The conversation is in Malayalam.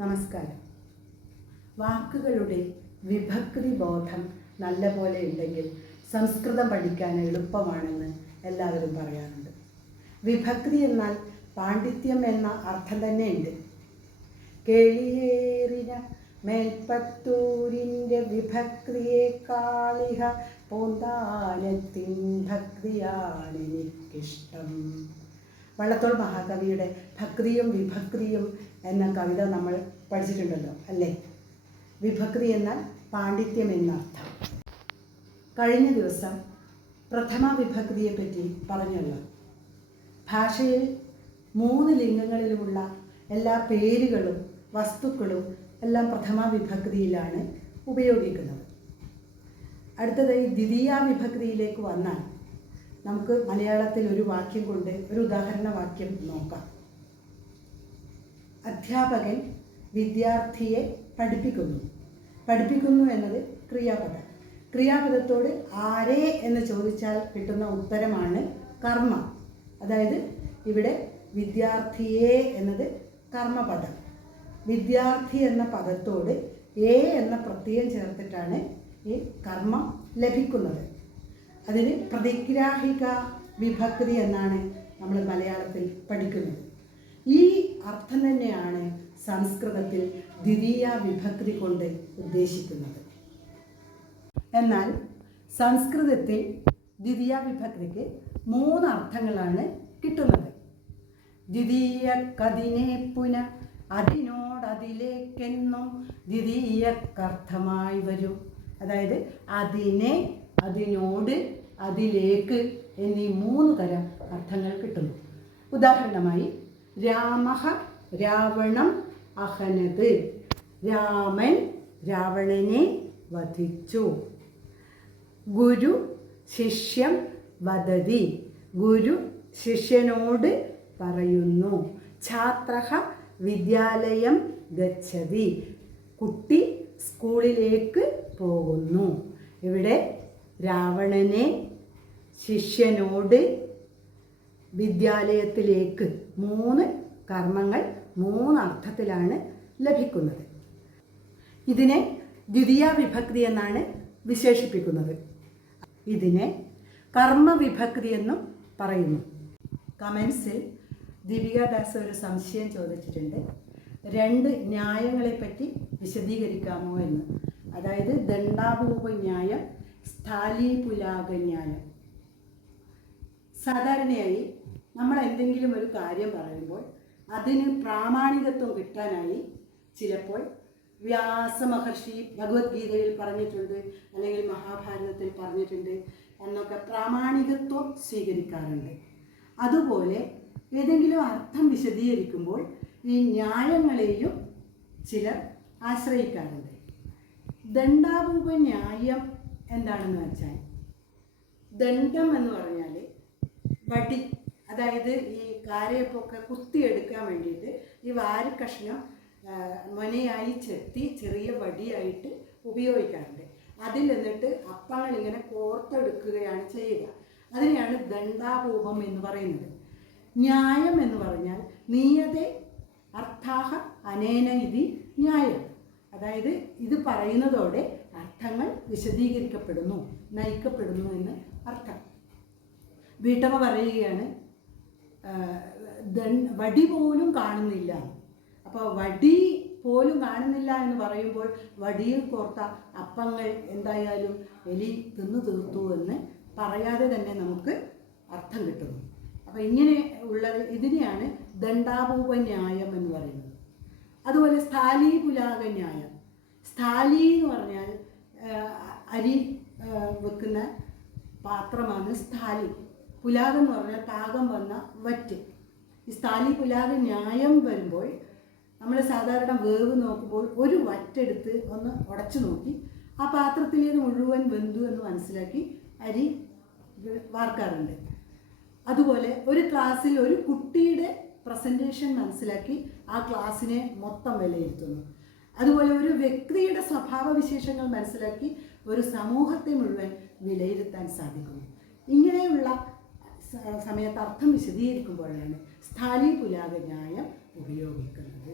നമസ്കാരം. വാക്കുകളുടെ വിഭക്തി ബോധം നല്ലപോലെ ഉണ്ടെങ്കിൽ സംസ്കൃതം പഠിക്കാൻ എളുപ്പമാണെന്ന് എല്ലാവരും പറയാറുണ്ട്. വിഭക്തി എന്നാൽ പാണ്ഡിത്യം എന്ന അർത്ഥം തന്നെയുണ്ട്. കേളിയേറിന മേൽപ്പത്തൂരിൻ്റെ വിഭക്തിയേക്കാളിഹ പോന്താനത്തിൻ ഭക്തിയാണെനിക്കിഷ്ടം. വള്ളത്തോൾ മഹാകവിയുടെ ഭക്തിയും വിഭക്തിയും എന്ന കവിത നമ്മൾ പഠിച്ചിട്ടുണ്ടല്ലോ അല്ലേ? വിഭക്തി എന്നാൽ പാണ്ഡിത്യം എന്നർത്ഥം. കഴിഞ്ഞ ദിവസം പ്രഥമ വിഭക്തിയെപ്പറ്റി പറഞ്ഞല്ലോ. ഭാഷയിൽ 3 ലിംഗങ്ങളിലുമുള്ള എല്ലാ പേരുകളും വസ്തുക്കളും എല്ലാം പ്രഥമ വിഭക്തിയിലാണ് ഉപയോഗിക്കുന്നത്. അടുത്തതായി ദ്വിതീയ വിഭക്തിയിലേക്ക് വന്നാൽ നമുക്ക് മലയാളത്തിൽ ഒരു വാക്യം കൊണ്ട് ഒരു ഉദാഹരണ വാക്യം നോക്കാം. അധ്യാപകൻ വിദ്യാർത്ഥിയെ പഠിപ്പിക്കുന്നു എന്നത് ക്രിയാപദം. ക്രിയാപദത്തോട് ആരെ എന്ന് ചോദിച്ചാൽ കിട്ടുന്ന ഉത്തരമാണ് കർമ്മ. അതായത് ഇവിടെ വിദ്യാർത്ഥിയെ എന്നത് കർമ്മപദം. വിദ്യാർത്ഥി എന്ന പദത്തോട് എ എന്ന പ്രത്യയം ചേർത്തിട്ടാണ് ഈ കർമ്മം ലഭിക്കുന്നത്. അതിന് പ്രതിഗ്രാഹിക വിഭക്തി എന്നാണ് നമ്മൾ മലയാളത്തിൽ പഠിക്കുന്നത്. ഈ അർത്ഥം തന്നെയാണ് സംസ്കൃതത്തിൽ ദ്വിതീയ വിഭക്തി കൊണ്ട് ഉദ്ദേശിക്കുന്നത്. എന്നാൽ സംസ്കൃതത്തിൽ ദ്വിതീയ വിഭക്തിക്ക് 3 അർത്ഥങ്ങളാണ് കിട്ടുന്നത്. ദ്വിതീയ കതിനെ പുന അതിനോടതിലേക്കെന്നും ദ്വിതീയക്കർത്ഥമായി വരും. അതായത് അതിനെ, അതിനോട്, അതിലേക്ക് എന്നീ 3 തരം അർത്ഥങ്ങൾ കിട്ടുന്നു. ഉദാഹരണമായി രാമഃ രാവണം അഹനത്. രാമൻ രാവണനെ വധിച്ചു. ഗുരു ശിഷ്യം വദതി. ഗുരു ശിഷ്യനോട് പറയുന്നു. ഛാത്രഃ വിദ്യാലയം ഗച്ഛതി. കുട്ടി സ്കൂളിലേക്ക് പോകുന്നു. ഇവിടെ രാവണനെ, ശിഷ്യനോട്, വിദ്യാലയത്തിലേക്ക് 3 കർമ്മങ്ങൾ 3 അർത്ഥത്തിലാണ് ലഭിക്കുന്നത്. ഇതിനെ ദ്വിതീയ വിഭക്തി എന്നാണ് വിശേഷിപ്പിക്കുന്നത്. ഇതിനെ കർമ്മവിഭക്തി എന്നും പറയുന്നു. കമൻസിൽ ദീപിക ദാസ് ഒരു സംശയം ചോദിച്ചിട്ടുണ്ട്. 2 ന്യായങ്ങളെപ്പറ്റി വിശദീകരിക്കാമോ എന്ന്. അതായത് ദണ്ഡാഭൂപ ന്യായം, സ്ഥലീപുലാക ന്യായം. സാധാരണയായി നമ്മൾ എന്തെങ്കിലും ഒരു കാര്യം പറയുമ്പോൾ അതിന് പ്രാമാണികത്വം കിട്ടാനായി ചിലപ്പോൾ വ്യാസമഹർഷി ഭഗവത്ഗീതയിൽ പറഞ്ഞിട്ടുണ്ട്, അല്ലെങ്കിൽ മഹാഭാരതത്തിൽ പറഞ്ഞിട്ടുണ്ട് എന്നൊക്കെ പ്രാമാണികത്വം സ്വീകരിക്കാറുണ്ട്. അതുപോലെ ഏതെങ്കിലും അർത്ഥം വിശദീകരിക്കുമ്പോൾ ഈ ന്യായങ്ങളെയും ചിലർ ആശ്രയിക്കാറുണ്ട്. ദണ്ഡാഭൂപ ന്യായം എന്താണെന്ന് വെച്ചാൽ, ദണ്ഡം എന്ന് പറഞ്ഞാൽ വടി, അതായത് ഈ കാരയപ്പൊക്കെ കുത്തിയെടുക്കാൻ വേണ്ടിയിട്ട് ഈ വാരിക്കഷ്ണം മൊനയായി ചെത്തി ചെറിയ വടിയായിട്ട് ഉപയോഗിക്കാറുണ്ട്. അതിൽ നിന്നിട്ട് അപ്പങ്ങൾ ഇങ്ങനെ കോർത്തെടുക്കുകയാണ് ചെയ്യുക. അതിനെയാണ് ദണ്ഡാഭൂപം എന്ന് പറയുന്നത്. ന്യായം എന്ന് പറഞ്ഞാൽ നീയതേ അർത്ഥാഹ അനേന ഇതി ന്യായം. അതായത് ഇത് പറയുന്നതോടെ അർത്ഥങ്ങൾ വിശദീകരിക്കപ്പെടുന്നു, നയിക്കപ്പെടുന്നു എന്ന് അർത്ഥം. വീട്ടമ്മ പറയുകയാണ് വടി പോലും കാണുന്നില്ല. അപ്പോൾ വടി പോലും കാണുന്നില്ല എന്ന് പറയുമ്പോൾ വടിയിൽ കോർത്ത അപ്പങ്ങൾ എന്തായാലും എലി തിന്നു തീർത്തു എന്ന് പറയാതെ തന്നെ നമുക്ക് അർത്ഥം കിട്ടുന്നു. അപ്പോൾ ഇങ്ങനെ ഉള്ളത് ഇതിനെയാണ് ദണ്ഡാഭൂപ ന്യായം എന്ന് പറയുന്നത്. അതുപോലെ സ്ഥലീപുലാക ന്യായം. സ്ഥലി എന്ന് പറഞ്ഞാൽ അരി വെക്കുന്ന പാത്രമാണ് സ്ഥലി. പുലാകം എന്ന് പറഞ്ഞാൽ പാകം വന്ന വറ്റ്. ഈ സ്ഥലീപുലാക ന്യായം വരുമ്പോൾ നമ്മൾ സാധാരണ വേവ് നോക്കുമ്പോൾ ഒരു വറ്റെടുത്ത് ഒന്ന് ഉടച്ചു നോക്കി ആ പാത്രത്തിലേത് മുഴുവൻ വെന്തു എന്ന് മനസ്സിലാക്കി അരി വാർക്കാറുണ്ട്. അതുപോലെ ഒരു ക്ലാസ്സിൽ ഒരു കുട്ടിയുടെ പ്രസൻറ്റേഷൻ മനസ്സിലാക്കി ആ ക്ലാസ്സിനെ മൊത്തം വിലയിരുത്തുന്നു. അതുപോലെ ഒരു വ്യക്തിയുടെ സ്വഭാവവിശേഷങ്ങൾ മനസ്സിലാക്കി ഒരു സമൂഹത്തെ മുഴുവൻ വിലയിരുത്താൻ സാധിക്കുന്നു. ഇങ്ങനെയുള്ള സമയത്ത് അർത്ഥം വിശദീകരിക്കുമ്പോഴാണ് സ്ഥലീപുലാക ന്യായം ഉപയോഗിക്കുന്നത്.